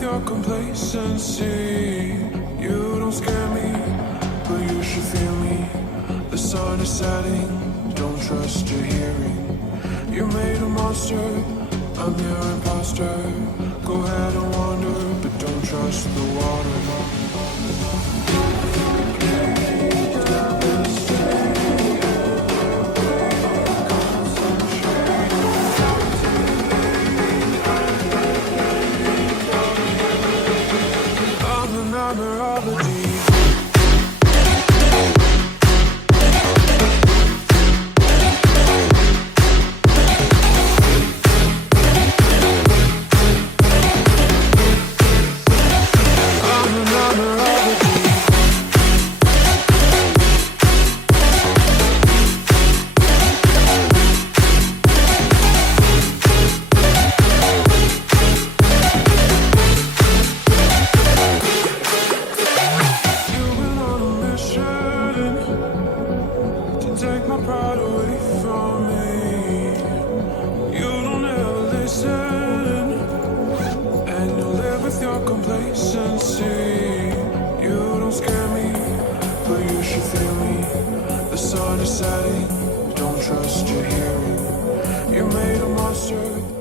with your complacency. You don't scare me, but you should fear me. The sun is setting, don't trust your hearing. You made a monster, I'm your imposter. Go ahead and wander, but don't trust the water. Take my pride away from me. You don't ever listen, and you live with your complacency. You don't scare me, but you should fear me. The sun is setting, don't trust your hearing. You made a monster.